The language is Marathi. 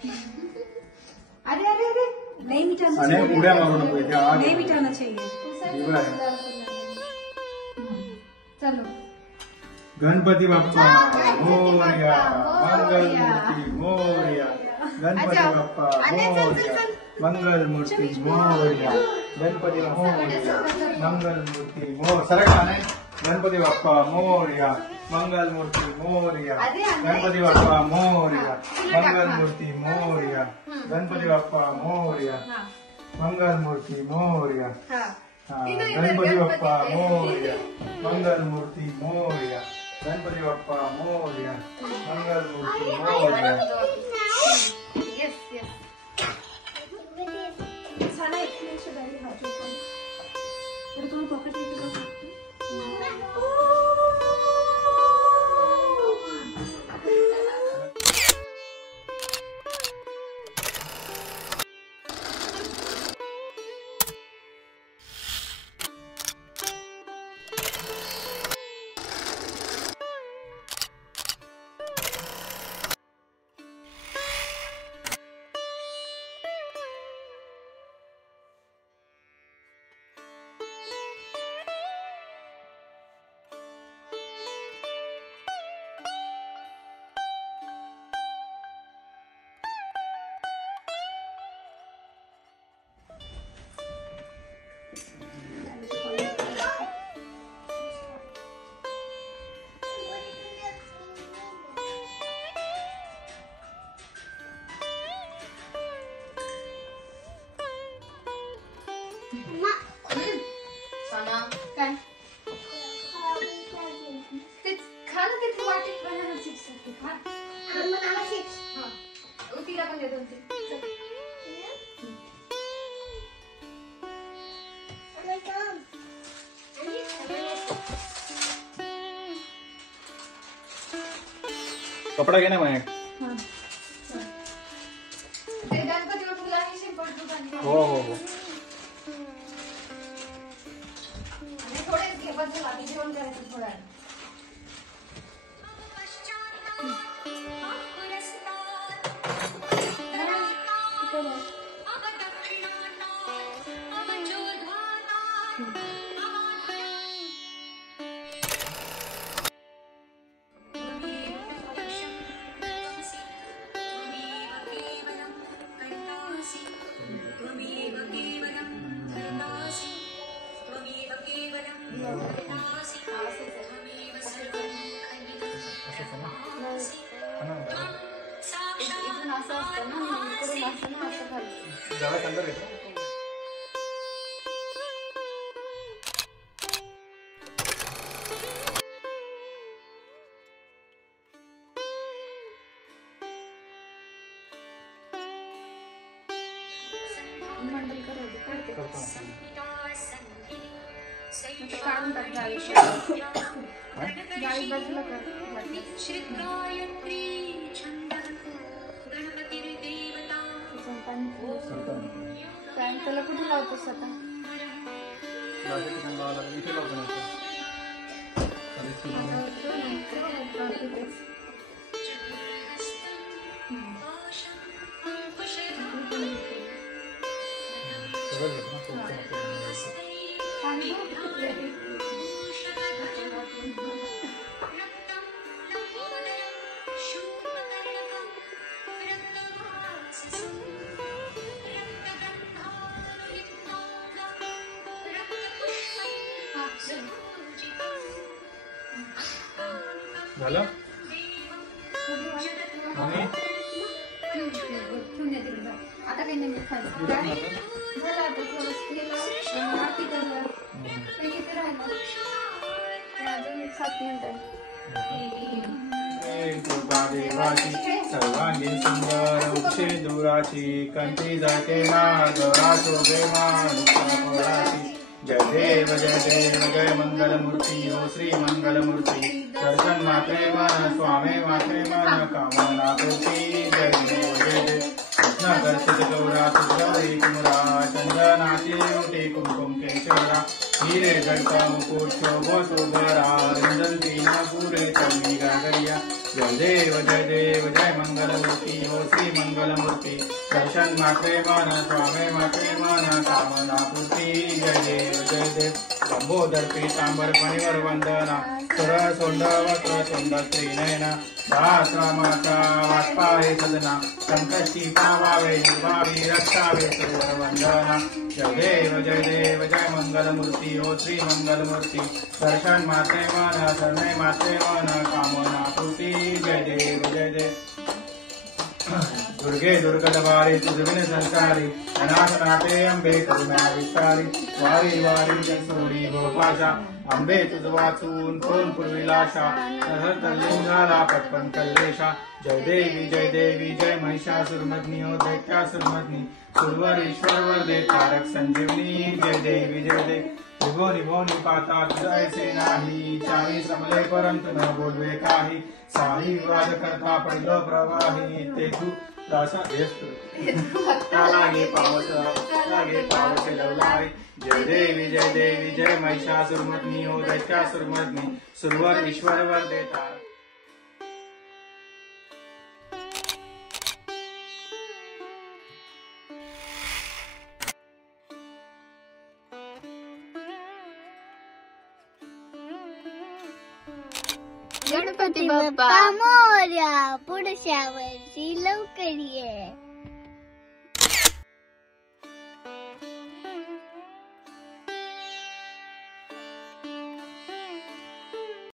अरे अरे अरे नहीं मिटाना चाहिए, नहीं मिटाना चाहिए। चलो गणपती बाप्पा मोरया, मंगल मूर्ती मोरया, गणपती बाप्पा मोरया, मंगल मूर्ती मोरया, गणपती मोरया, मंगल मूर्ती मोर सरकला नाही, गणपती बाप्पा मोरया, मंगल मूर्ती मोरया, गणपती बाप्पा मोरया, मंगल मूर्ती मोरया, गणपती बाप्पा मोरया, मंगल मूर्ती मोरया, गणपती बाप्पा मोरया, मंगल मूर्ती मोरया, गणपती बाप्पा मोरया, मंगल मूर्ती मोरया। यस यस साला इतने से डाली हाथ ऊपर और तुम पॉकेट लेके जा सकते हो। काय ते खा ना ते वाटीत बनाना चिप्स खा बनाना चिप्स हां तिला पण दे दोन तीन कपडा घे ना माया। ते गणपती बाप्पाला ही सिंपल दुकान हो हो हो थोडे घे बस झाला की जेवण करायचं थोडा ज़्यादा अंदर है मंडल करते काढून टाक गाडी बाजूला कर त्याला कुठे लावतोस आता इथे लावतो झालं आता काही नाही खायचं झालं आता थोडं माती करलं ते किती राहिलं अजून 7 मिनिटं सर्वांगी सुंदर उक्षे दुराची कंठी जाते नागराचो प्रेमाची जय देव जय मंगल मूर्ती हो श्री मंगल मूर्ती दर्शन मात्रे मन स्वामी मात्रे मन कामना पूर्ती जय देव जय कर्षित गौरा सुंदरी कुमरा चंदनाची उठी कुमकुम केशरा हीरे जड़ता मुकुट शोभो शोभरा रंजनती न पूरे चरणी गागरिया जय देव जय मंगल मूर्ति हो श्री मंगल मूर्ति दर्शन मात्रे मन स्वामी मात्रे मन कामना पूर्ति जय देव लंबोदर पीतांबर फणिवर वंदना सुर सोंड वक्र सोंड त्रिनयना सहस्रमासा वात्पाहे सदना संकष्टी पावावे निर्वावी रक्षावे सुरवर वंदना जय देव जय मंगल मूर्ति हो श्री मंगल मूर्ति दर्शन मात्रे मन शरणै मात्रे मन कामना पूर्ति जय देव दुर्गे दुर्गदवारे दुर्विन संसारी अनाथनाथे अंबे करुणा विस्तारी वारी वारी जनसोरी गोपाशा अंबे तुझ वाचून कोण पुरविलाशा सहर्तलिंगाला पटपन कल्लेशा जय देवी जय महिषासुरमर्दिनी हो दैत्यासुरमर्दिनी सुरवर ईश्वर वर दे तारक संजीवनी जय देव निभोनी पाता तुझा ऐसे नाही चारी समले परंतु न बोलवे काही साही विवाद करता पहिलो प्रवाही ते तू दासा लागे पावस लवलाई जय देवी जय महिषासुरमर्दिनी हो दैत्यासुरमर्दिनी सुरवर ईश्वर वर दे तारक गणपती बाप्पा मोरया पुढच्या वर्षी लवकर ये.